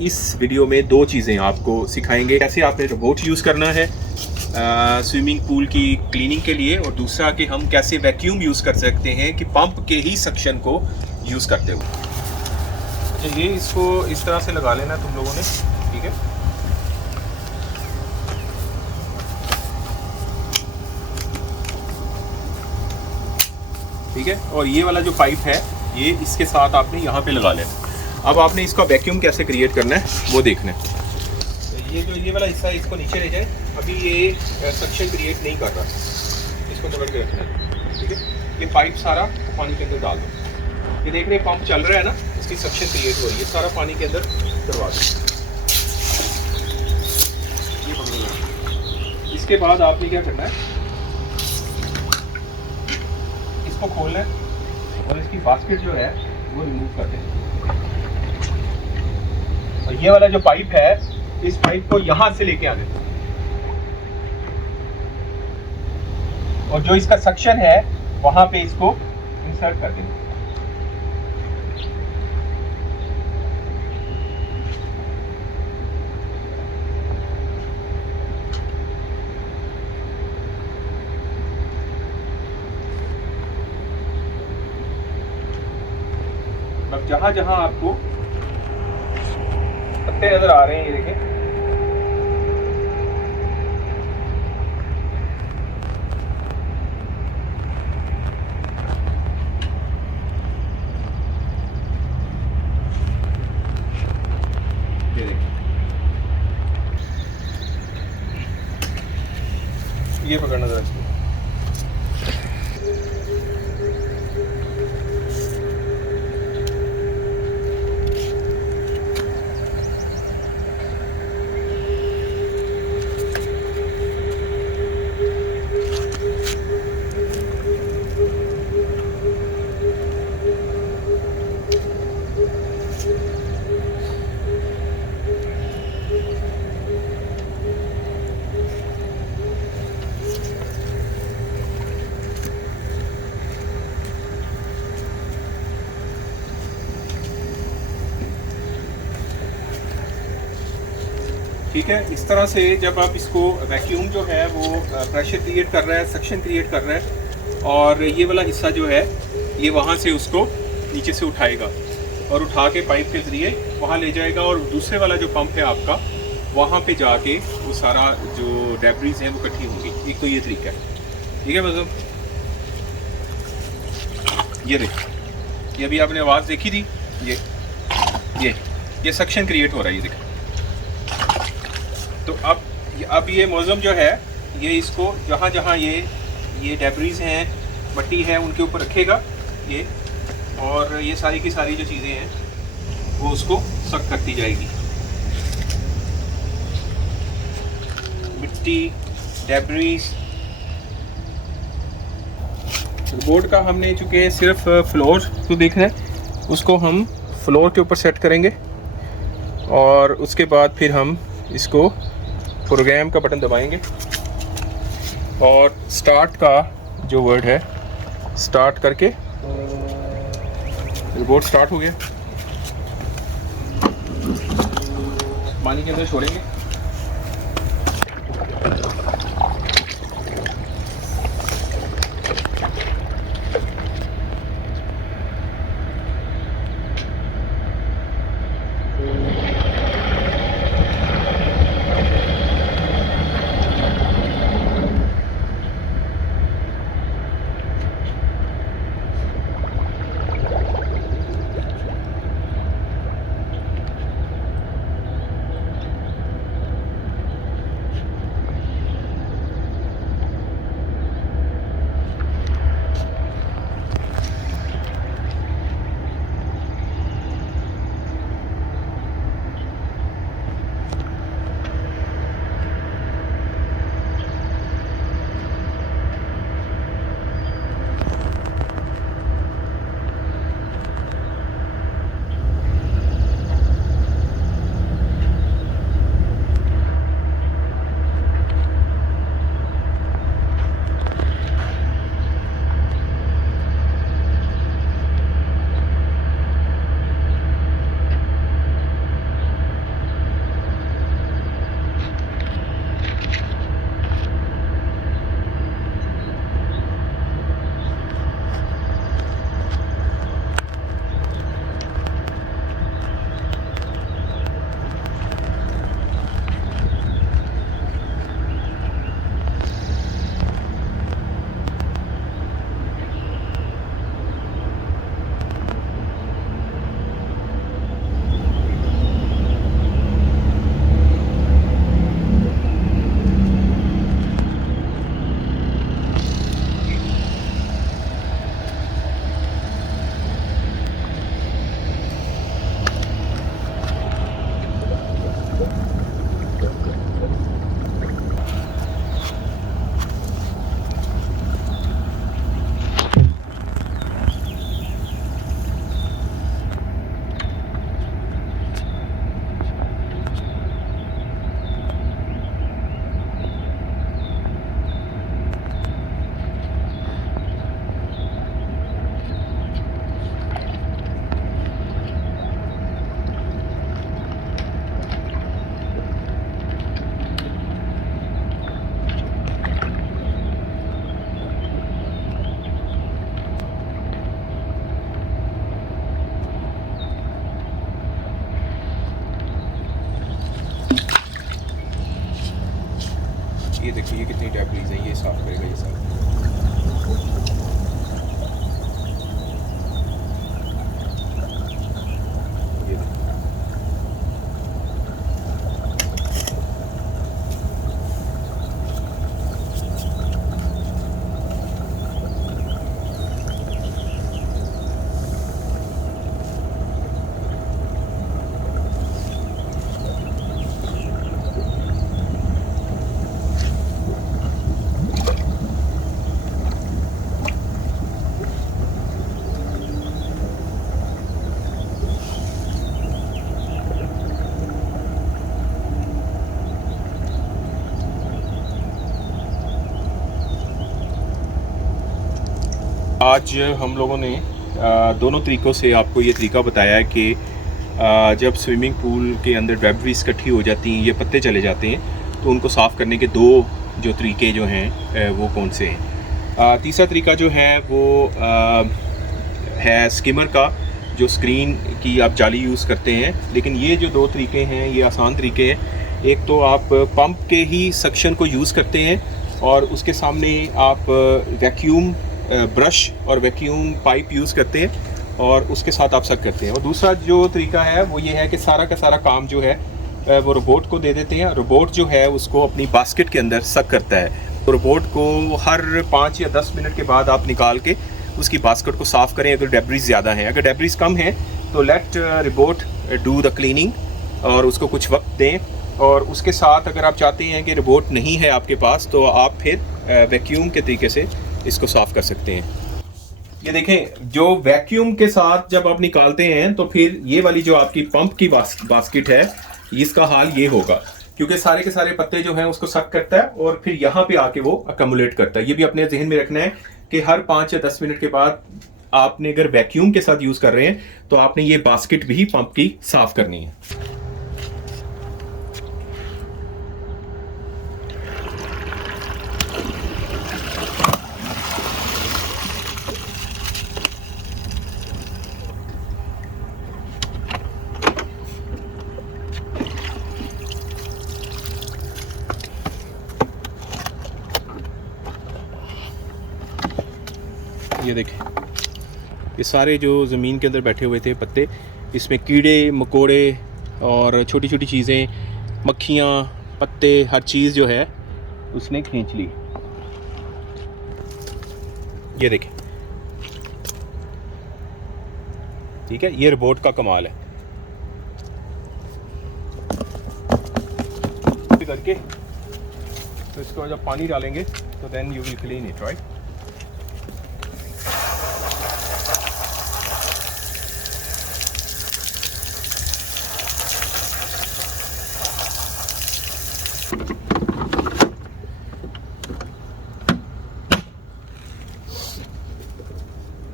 इस वीडियो में दो चीज़ें आपको सिखाएंगे, कैसे आपने रोबोट यूज़ करना है स्विमिंग पूल की क्लीनिंग के लिए, और दूसरा कि हम कैसे वैक्यूम यूज़ कर सकते हैं कि पंप के ही सक्शन को यूज़ करते हुए। अच्छा, ये इसको इस तरह से लगा लेना तुम लोगों ने, ठीक है। ठीक है, और ये वाला जो पाइप है ये इसके साथ आपने यहाँ पे लगा लेना। अब आपने इसका वैक्यूम कैसे क्रिएट करना है वो देखना है। तो ये जो ये वाला हिस्सा है इसको नीचे ले जाए, अभी ये सक्शन क्रिएट नहीं कर रहा, इसको पकड़ के रखना है, ठीक है। ये पाइप सारा पानी के अंदर डाल दो, ये देख रहे पंप चल रहा है ना, इसकी सक्शन क्रिएट हो रही है, सारा पानी के अंदर करवा दो। ये पकड़ लो। इसके बाद आपने क्या करना है, इसको खोलना है और इसकी बास्केट जो है वो रिमूव कर दें। और ये वाला जो पाइप है, इस पाइप को यहां से लेके आने, और जो इसका सक्शन है वहां पे इसको इंसर्ट कर दें। अब जहां जहां आपको पत्ते नजर आ रहे हैं, ये देखें, ये देखें, ये पकड़ना जरा इसको। ठीक है, इस तरह से जब आप इसको वैक्यूम जो है वो प्रेशर क्रिएट कर रहा है, सक्शन क्रिएट कर रहा है, और ये वाला हिस्सा जो है ये वहाँ से उसको नीचे से उठाएगा और उठा के पाइप के ज़रिए वहाँ ले जाएगा, और दूसरे वाला जो पंप है आपका वहाँ पे जाके वो सारा जो डेब्रीज हैं वो इकट्ठी होंगी। एक तो ये तरीका है, ठीक है। मतलब ये देख, ये अभी आपने आवाज़ देखी थी, ये सक्शन क्रिएट हो रहा है, ये देख। तो अब ये मौसम जो है ये इसको जहाँ जहाँ ये डेब्रीज हैं, मट्टी है, उनके ऊपर रखेगा ये, और ये सारी की सारी जो चीज़ें हैं वो उसको सक करती जाएगी। मिट्टी, डेब्रीज। रोबोट का हमने चूँकि सिर्फ फ्लोर को देखना है, उसको हम फ्लोर के ऊपर सेट करेंगे, और उसके बाद फिर हम इसको प्रोग्राम का बटन दबाएंगे, और स्टार्ट का जो वर्ड है स्टार्ट करके रोबोट स्टार्ट हो गया। पानी के अंदर छोड़ेंगे, ये देखिए ये कितनी डेब्रीज है, ये साफ करेगा ये सब। ये देखिए आज हम लोगों ने दोनों तरीक़ों से आपको ये तरीका बताया है कि जब स्विमिंग पूल के अंदर डेब्रीज इकट्ठी हो जाती हैं, ये पत्ते चले जाते हैं, तो उनको साफ़ करने के दो जो तरीके जो हैं वो कौन से हैं। तीसरा तरीका जो है वो है स्किमर का, जो स्क्रीन की आप जाली यूज़ करते हैं। लेकिन ये जो दो तरीके हैं ये आसान तरीके हैं। एक तो आप पंप के ही सक्शन को यूज़ करते हैं और उसके सामने आप वैक्यूम ब्रश और वैक्यूम पाइप यूज़ करते हैं और उसके साथ आप सक करते हैं। और दूसरा जो तरीका है वो ये है कि सारा का सारा काम जो है वो रोबोट को दे देते हैं। रोबोट जो है उसको अपनी बास्केट के अंदर सक करता है। तो रोबोट को हर 5 या 10 मिनट के बाद आप निकाल के उसकी बास्केट को साफ़ करें अगर डेब्रीज ज़्यादा हैं। अगर डेब्रीज कम है तो let robot do the cleaning और उसको कुछ वक्त दें। और उसके साथ अगर आप चाहते हैं कि रोबोट नहीं है आपके पास तो आप फिर वैक्यूम के तरीके से इसको साफ़ कर सकते हैं। ये देखें, जो वैक्यूम के साथ जब आप निकालते हैं तो फिर ये वाली जो आपकी पंप की बास्केट है इसका हाल ये होगा, क्योंकि सारे के सारे पत्ते जो हैं उसको सक करता है और फिर यहाँ पे आके वो अकमुलेट करता है। ये भी अपने जहन में रखना है कि हर 5 या 10 मिनट के बाद आपने अगर वैक्यूम के साथ यूज़ कर रहे हैं तो आपने ये बास्केट भी पंप की साफ़ करनी है। ये देखें, ये सारे जो ज़मीन के अंदर बैठे हुए थे पत्ते, इसमें कीड़े मकोड़े और छोटी छोटी चीज़ें, मक्खियाँ, पत्ते, हर चीज़ जो है उसने खींच ली। ये देखें, ठीक है, ये रोबोट का कमाल है। करके तो इसको जब पानी डालेंगे तो then you will clean it, right.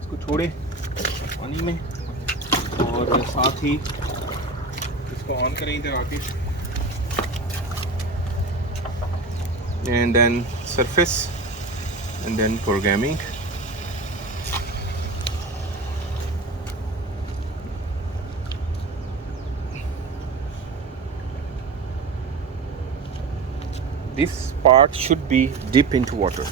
इसको छोड़े पानी में और साथ ही इसको ऑन करें इधर आके, and then surface and then programming. This part should be deep into water.